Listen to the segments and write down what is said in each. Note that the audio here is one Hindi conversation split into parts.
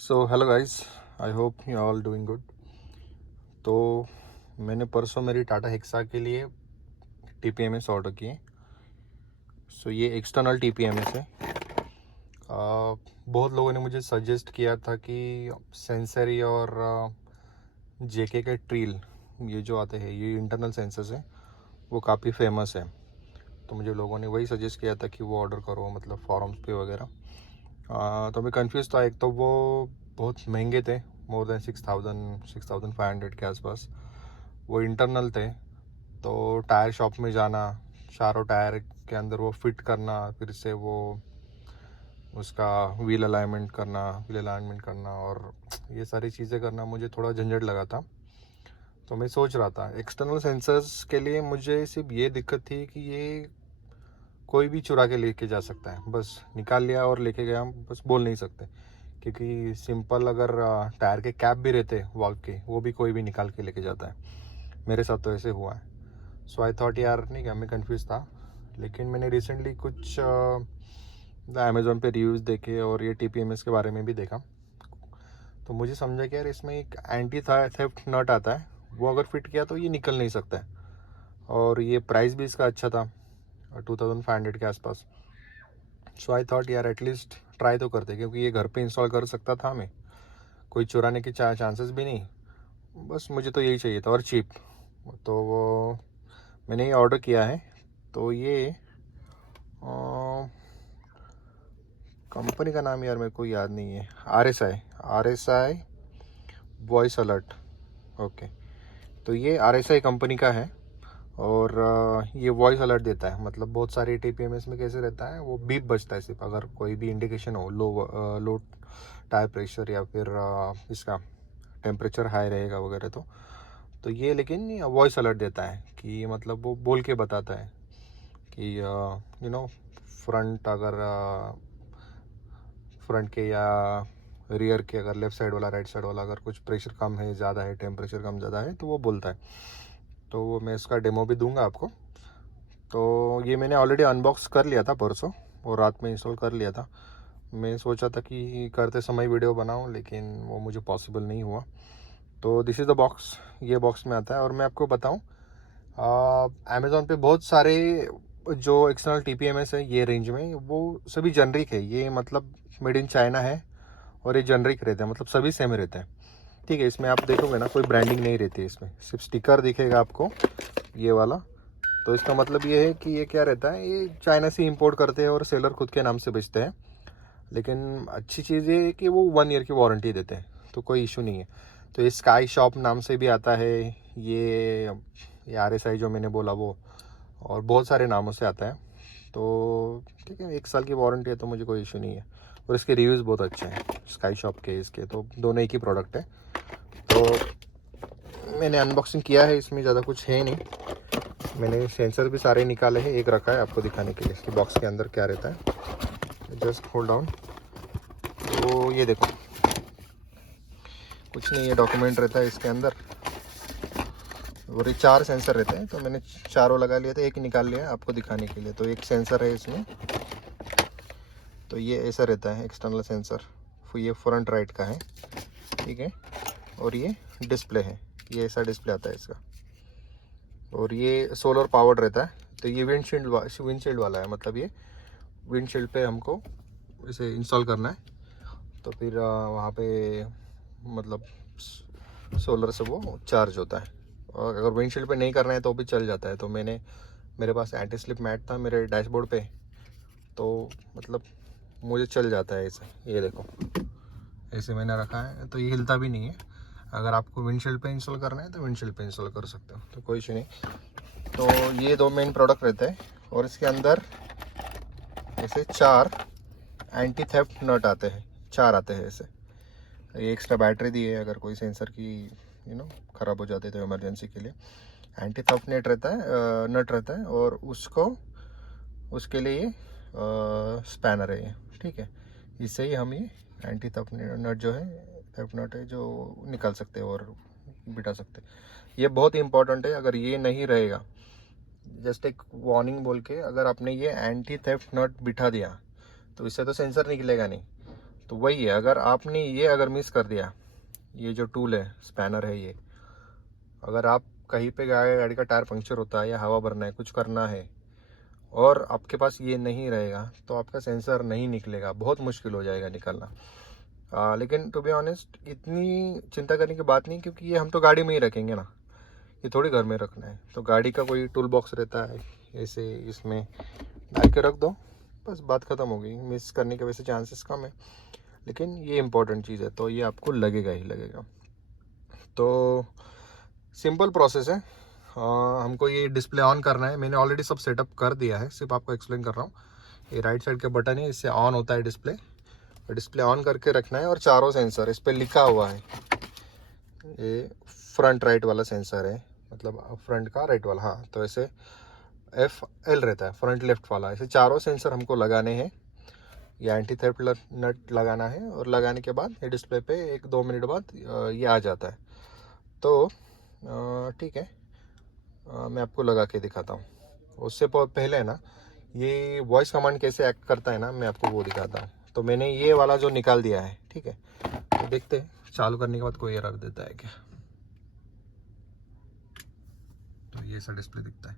So hello guys, I hope you all doing good. तो मैंने परसों मेरी टाटा हेक्सा के लिए टीपीएमएस ऑर्डर किए। सो ये एक्सटर्नल टीपीएमएस है। बहुत लोगों ने मुझे सजेस्ट किया था कि सेंसरी और जेके के ट्रील, ये जो आते हैं ये इंटरनल सेंसर्स हैं, वो काफ़ी फेमस है। तो मुझे लोगों ने वही सजेस्ट किया था कि वो ऑर्डर करो, मतलब फॉरम्स पे वगैरह। तो मैं कंफ्यूज था। एक तो वो बहुत महंगे थे, मोर देन 6,500 के आसपास। वो इंटरनल थे, तो टायर शॉप में जाना, चारों टायर के अंदर वो फिट करना, फिर से वो उसका व्हील अलाइनमेंट करना और ये सारी चीज़ें करना मुझे थोड़ा झंझट लगा था। तो मैं सोच रहा था एक्सटर्नल सेंसर्स के लिए मुझे सिर्फ ये दिक्कत थी कि ये कोई भी चुरा के लेके जा सकता है, बस निकाल लिया और लेके गया, बस बोल नहीं सकते। क्योंकि सिंपल अगर टायर के कैप भी रहते वाल्व के, वो भी कोई भी निकाल के लेके जाता है। मेरे साथ तो ऐसे हुआ है। सो आई थॉट यार, नहीं क्या, मैं कंफ्यूज था। लेकिन मैंने रिसेंटली कुछ अमेज़ोन पे रिव्यूज़ देखे और ये टीपीएमएस के बारे में भी देखा। तो मुझे समझा कि यार इसमें एक एंटी थेफ्ट नट आता है, वो अगर फिट किया तो ये निकल नहीं सकता है। और ये प्राइस भी इसका अच्छा था, 2,500 के आसपास। सो आई थॉट यार एटलीस्ट ट्राई तो करते, क्योंकि ये घर पे इंस्टॉल कर सकता था मैं, कोई चुराने के चांसेस भी नहीं। बस मुझे तो यही चाहिए था और चीप। तो वो मैंने ये ऑर्डर किया है। तो ये कंपनी का नाम यार मेरे को याद नहीं है। R S I voice alert. Okay. तो ये RSI कंपनी का है। और ये वॉइस अलर्ट देता है। मतलब बहुत सारे टीपीएमएस में कैसे रहता है, वो बीप बजता है सिर्फ अगर कोई भी इंडिकेशन हो, लो टायर प्रेशर या फिर इसका टेम्परेचर हाई रहेगा वगैरह। तो ये लेकिन वॉइस अलर्ट देता है कि मतलब वो बोल के बताता है कि फ्रंट अगर फ्रंट के या रियर के, अगर लेफ़्ट साइड वाला राइट साइड वाला अगर कुछ प्रेशर कम है, ज़्यादा है, टेम्परेचर कम ज़्यादा है, तो वो बोलता है। तो वो मैं इसका डेमो भी दूंगा आपको। तो ये मैंने ऑलरेडी अनबॉक्स कर लिया था परसों, और रात में इंस्टॉल कर लिया था। मैं सोचा था कि करते समय वीडियो बनाऊं, लेकिन वो मुझे पॉसिबल नहीं हुआ। तो दिस इज़ द बॉक्स। ये बॉक्स में आता है। और मैं आपको बताऊं, अमेज़ॉन पे बहुत सारे जो एक्सटर्नल टीपीएमएस है ये रेंज में, वो सभी जनरिक है। ये मतलब मेड इन चाइना है, और ये जनरिक रहते हैं, मतलब सभी सेम रहते हैं। ठीक है, इसमें आप देखोगे ना, कोई ब्रांडिंग नहीं रहती है इसमें, सिर्फ स्टिकर दिखेगा आपको, ये वाला। तो इसका मतलब ये है कि ये क्या रहता है, ये चाइना से इंपोर्ट करते हैं और सेलर खुद के नाम से बेचते हैं। लेकिन अच्छी चीज़ ये है कि वो 1 ईयर की वारंटी देते हैं, तो कोई इशू नहीं है। तो ये स्काई शॉप नाम से भी आता है, ये RSI जो मैंने बोला वो, और बहुत सारे नामों से आता है। तो ठीक है, 1 साल की वारंटी है, तो मुझे कोई इशू नहीं है। और इसके रिव्यूज़ बहुत अच्छे हैं स्काई शॉप के, इसके तो दोनों एक ही प्रोडक्ट है। तो मैंने अनबॉक्सिंग किया है, इसमें ज़्यादा कुछ है नहीं। मैंने सेंसर भी सारे निकाले हैं, एक रखा है आपको दिखाने के लिए इसके बॉक्स के अंदर क्या रहता है। Just hold on. तो ये देखो, कुछ नहीं, ये डॉक्यूमेंट रहता है इसके अंदर, और ये 4 सेंसर रहते हैं। तो मैंने चारों लगा लिए थे, एक ही निकाल लिया है आपको दिखाने के लिए। तो एक सेंसर है इसमें, तो ये ऐसा रहता है एक्सटर्नल सेंसर। ये फ्रंट राइट का है, ठीक है। और ये डिस्प्ले है, ये ऐसा डिस्प्ले आता है इसका। और ये सोलर पावर्ड रहता है। तो ये विंडशील्ड वाला है, मतलब ये विंडशील्ड पे हमको इसे इंस्टॉल करना है। तो फिर वहाँ पे मतलब सोलर से वो चार्ज होता है। और अगर विंडशील्ड पे नहीं करना है तो भी चल जाता है। तो मेरे पास एंटी स्लिप मैट था मेरे डैशबोर्ड पे, तो मतलब मुझे चल जाता है ऐसे। ये देखो, ऐसे मैंने रखा है, तो ये हिलता भी नहीं है। अगर आपको विंडशील्ड पे इंस्टॉल करना है तो विंडशील्ड पे इंस्टॉल कर सकते हो, तो कोई इशू नहीं। तो ये 2 मेन प्रोडक्ट रहते हैं, और इसके अंदर ऐसे 4 एंटी थेफ्ट नट आते हैं, 4 आते हैं ऐसे। ये एक्स्ट्रा बैटरी दी है अगर कोई सेंसर की ख़राब हो जाती है तो इमरजेंसी के लिए। एंटी थेफ्ट नट रहता है, और उसके लिए स्पैनर है ये, ठीक है। इससे ही हम ये एंटी थेफ्ट नट जो है, थेफ्ट नट है जो निकाल सकते हैं और बिठा सकते हैं। ये बहुत इंपॉर्टेंट है। अगर ये नहीं रहेगा, जस्ट एक वार्निंग बोल के, अगर आपने ये एंटी थेफ्ट नट बिठा दिया तो इससे तो सेंसर निकलेगा नहीं। तो वही है, अगर आपने ये अगर मिस कर दिया, ये जो टूल है स्पैनर है ये, अगर आप कहीं पे गाड़ी का टायर पंक्चर होता है या हवा भरना है, कुछ करना है और आपके पास ये नहीं रहेगा तो आपका सेंसर नहीं निकलेगा, बहुत मुश्किल हो जाएगा निकलना। लेकिन टू बी ऑनेस्ट इतनी चिंता करने की बात नहीं, क्योंकि ये हम तो गाड़ी में ही रखेंगे ना, ये थोड़ी घर में रखना है। तो गाड़ी का कोई टूल बॉक्स रहता है ऐसे, इसमें डाल के रख दो, बस बात ख़त्म हो गई। मिस करने के वैसे चांसेस कम है, लेकिन ये इम्पोर्टेंट चीज़ है तो ये आपको लगेगा ही लगेगा। तो सिंपल प्रोसेस है। हमको ये डिस्प्ले ऑन करना है, मैंने ऑलरेडी सब सेटअप कर दिया है, सिर्फ आपको एक्सप्लेन कर रहा हूँ। ये राइट साइड के बटन है, इससे ऑन होता है डिस्प्ले, डिस्प्ले ऑन करके रखना है। और चारों सेंसर इस पर लिखा हुआ है, ये फ्रंट राइट वाला सेंसर है, मतलब फ्रंट का राइट वाला, हाँ तो ऐसे FL रहता है, फ्रंट लेफ्ट वाला। ऐसे चारों सेंसर हमको लगाने हैं। ये एंटी थेफ्ट नट लगाना है, और लगाने के बाद ये डिस्प्ले पे 1-2 मिनट बाद ये आ जाता है। तो ठीक है, मैं आपको लगा के दिखाता हूँ। उससे पहले ना, ये वॉइस कमांड कैसे एक्ट करता है ना, मैं आपको वो दिखाता हूँ। तो मैंने ये वाला जो निकाल दिया है, ठीक है, तो देखते हैं चालू करने के बाद कोई एरर देता है क्या। तो ये सा डिस्प्ले दिखता है।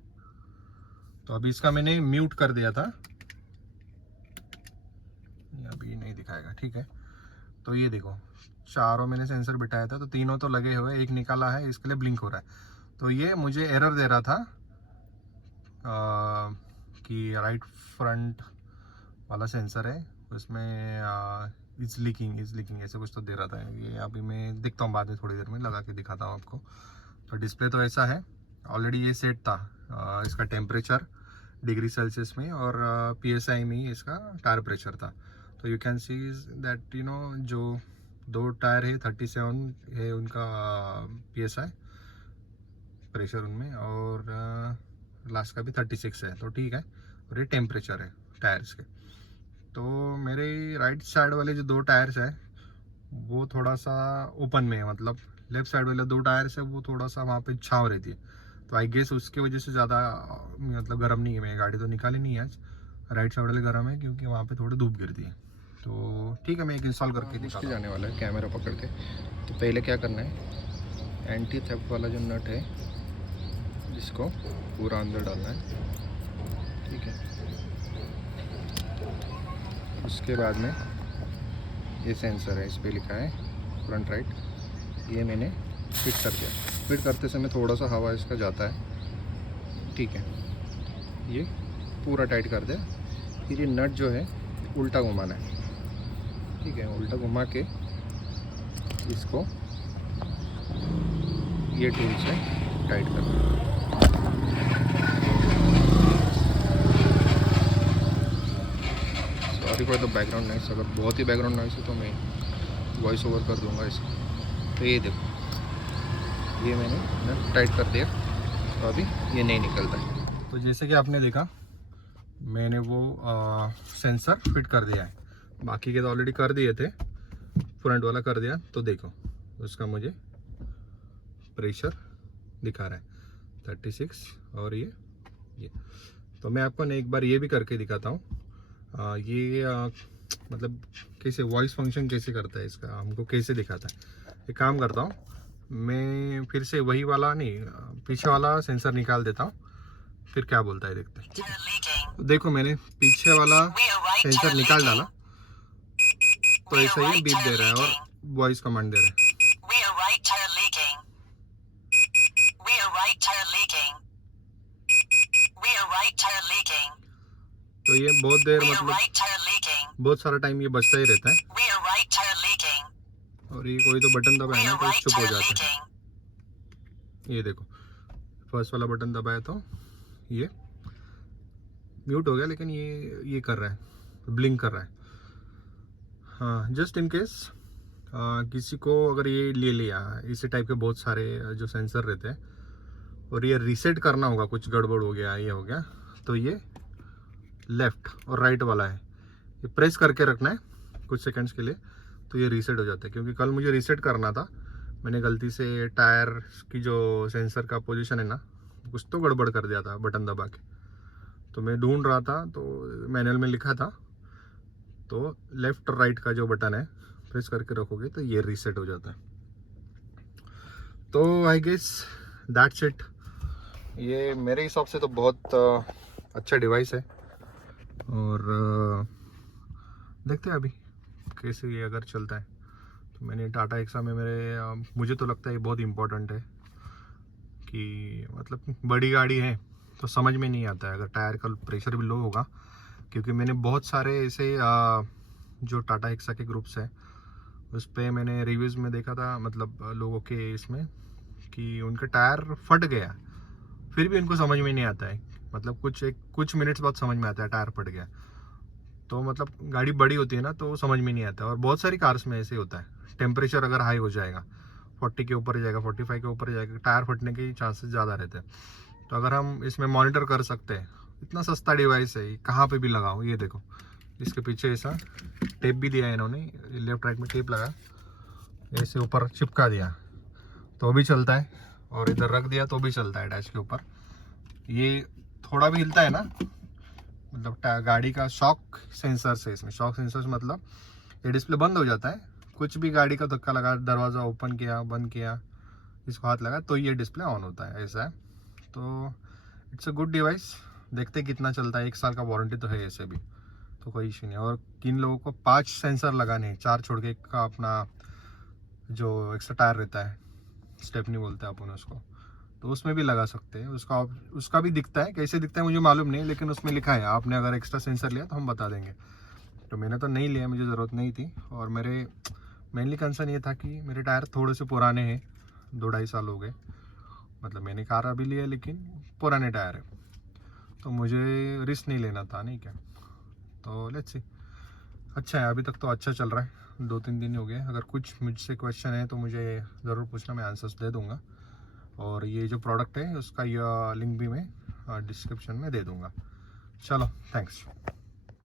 तो अभी इसका मैंने म्यूट कर दिया था, अभी नहीं दिखाएगा, ठीक है। तो ये देखो, चारों मैंने सेंसर बिठाया था, तो तीनों तो लगे हुए, एक निकाला है, इसके लिए ब्लिंक हो रहा है। तो ये मुझे एरर दे रहा था कि राइट फ्रंट वाला सेंसर है उसमें इज लीकिंग ऐसे कुछ तो दे रहा था। ये अभी मैं देखता हूँ बाद में, थोड़ी देर में लगा के दिखाता हूँ आपको। तो डिस्प्ले तो ऐसा है, ऑलरेडी ये सेट था इसका टेम्परेचर डिग्री सेल्सियस में, और PSI में ही इसका टायर प्रेशर था। तो यू कैन सी दैट जो 2 टायर है 37 है उनका PSI प्रेशर उनमें, और लास्ट का भी 36 है, तो ठीक है। और ये टेम्परेचर है टायर्स के। तो मेरे राइट साइड वाले जो 2 टायर्स है वो थोड़ा सा ओपन में है, मतलब लेफ्ट साइड वाले 2 टायर्स है वो थोड़ा सा वहाँ पे छाँव रहती है। तो आई गेस उसके वजह से ज़्यादा मतलब गर्म नहीं है। मैं गाड़ी तो निकाली नहीं है आज, राइट साइड वाले गर्म है क्योंकि वहाँ पे थोड़ी धूप गिरती है। तो ठीक है, मैं एक इंस्टॉल करके दिखाता हूँ। जाने वाला है कैमरा पकड़ के। तो पहले क्या करना है, एंटी थेफ्ट वाला जो नट है इसको पूरा अंदर डालना है, ठीक है। उसके बाद में ये सेंसर है, इस पर लिखा है फ्रंट राइट, ये मैंने फिट कर दिया। फिट करते समय थोड़ा सा हवा इसका जाता है, ठीक है। ये पूरा टाइट कर दे। फिर ये नट जो है उल्टा घुमाना है, ठीक है। उल्टा घुमा के इसको ये टूल से टाइट करना है। Sorry for the background noise, अगर बहुत ही बैकग्राउंड नॉइस है तो मैं वॉइस ओवर कर दूंगा इसको। तो ये देखो, ये मैंने नट टाइट कर दिया, तो अभी ये नहीं निकलता है। तो जैसे कि आपने देखा, मैंने वो सेंसर फिट कर दिया है। बाकी के तो ऑलरेडी कर दिए थे, फ्रंट वाला कर दिया। तो देखो उसका मुझे प्रेशर दिखा रहा है 36, और ये तो मैं आपको एक बार ये भी करके दिखाता हूँ। मतलब कैसे वॉइस फंक्शन कैसे करता है इसका, हमको कैसे दिखाता है। एक काम करता हूँ, मैं फिर से वही वाला नहीं, पीछे वाला सेंसर निकाल देता हूँ, फिर क्या बोलता है देखते हैं। देखो मैंने पीछे वाला सेंसर निकाल डाला, तो ऐसा ही बीप दे रहा है और वॉइस कमांड दे रहा है। तो ये बहुत देर, मतलब बहुत सारा टाइम ये बजता ही रहता है। और ये कोई तो बटन दबाए ना तो चुप हो जाता है। ये देखो, फर्स्ट वाला बटन दबाया तो ये म्यूट हो गया, लेकिन ये कर रहा है, ब्लिंक कर रहा है। हाँ, जस्ट इन केस किसी को अगर ये ले लिया, इसी टाइप के बहुत सारे जो सेंसर रहते हैं, और ये रीसेट करना होगा, कुछ गड़बड़ हो गया, ये हो गया, तो ये लेफ्ट और राइट वाला है, ये प्रेस करके रखना है कुछ सेकंड्स के लिए, तो ये रीसेट हो जाता है। क्योंकि कल मुझे रीसेट करना था, मैंने गलती से टायर की जो सेंसर का पोजीशन है ना, कुछ तो गड़बड़ कर दिया था बटन दबा के। तो मैं ढूंढ रहा था, तो मैनुअल में लिखा था, तो लेफ्ट और राइट का जो बटन है प्रेस करके रखोगे तो ये रीसेट हो जाता है। तो आई गेस दैट्स इट। ये मेरे हिसाब से तो बहुत अच्छा डिवाइस है, और देखते हैं अभी कैसे ये अगर चलता है। तो मैंने टाटा एक्सा में मुझे तो लगता है ये बहुत इम्पोर्टेंट है कि मतलब बड़ी गाड़ी है तो समझ में नहीं आता है अगर टायर का प्रेशर भी लो होगा, क्योंकि मैंने बहुत सारे ऐसे जो टाटा एक्सा के ग्रुप्स हैं उस पर मैंने रिव्यूज़ में देखा था, मतलब लोगों के इसमें, कि उनका टायर फट गया फिर भी उनको समझ में नहीं आता है। मतलब कुछ मिनट्स बाद समझ में आता है टायर फट गया। तो मतलब गाड़ी बड़ी होती है ना तो समझ में नहीं आता, और बहुत सारी कार्स में ऐसे होता है। टेम्परेचर अगर हाई हो जाएगा, 40 के ऊपर जाएगा, 45 के ऊपर जाएगा, टायर फटने के चांसेस ज़्यादा रहते हैं। तो अगर हम इसमें मॉनिटर कर सकते हैं, इतना सस्ता डिवाइस है, कहाँ पे भी लगाओ। ये देखो इसके पीछे ऐसा टेप भी दिया है इन्होंने, लेफ्ट राइट में टेप लगा, ऐसे ऊपर चिपका दिया तो भी चलता है, और इधर रख दिया तो भी चलता है डैश के ऊपर। ये थोड़ा भी हिलता है ना, मतलब गाड़ी का शॉक सेंसर से, इसमें शॉक सेंसर मतलब ये डिस्प्ले बंद हो जाता है। कुछ भी गाड़ी का धक्का लगा, दरवाज़ा ओपन किया, बंद किया, इसको हाथ लगा तो ये डिस्प्ले ऑन होता है, ऐसा है। तो इट्स अ गुड डिवाइस। देखते हैं कितना चलता है। 1 साल का वारंटी तो है ऐसे भी, तो कोई इशू नहीं। और किन लोगों को 5 सेंसर लगाने हैं, 4 छोड़ के, एक का अपना जो एक्स्ट्रा टायर रहता है, स्टेपनी बोलते हैं अपन उसको, तो उसमें भी लगा सकते हैं। उसका भी दिखता है, कैसे दिखता है मुझे मालूम नहीं, लेकिन उसमें लिखा है आपने अगर एक्स्ट्रा सेंसर लिया तो हम बता देंगे। तो मैंने तो नहीं लिया, मुझे ज़रूरत नहीं थी। और मेरे मेनली कंसर्न ये था कि मेरे टायर थोड़े से पुराने हैं, 2-2.5 साल हो गए। मतलब मैंने कार अभी लिया लेकिन पुराने टायर है, तो मुझे रिस्क नहीं लेना था, नहीं क्या। तो लेट्स सी। अच्छा है, अभी तक तो अच्छा चल रहा है, 2-3 दिन हो गए। अगर कुछ मुझसे क्वेश्चन है तो मुझे ज़रूर पूछना, मैं आंसर्स दे दूँगा। और ये जो प्रोडक्ट है उसका यह लिंक भी मैं डिस्क्रिप्शन में दे दूँगा। चलो, थैंक्स।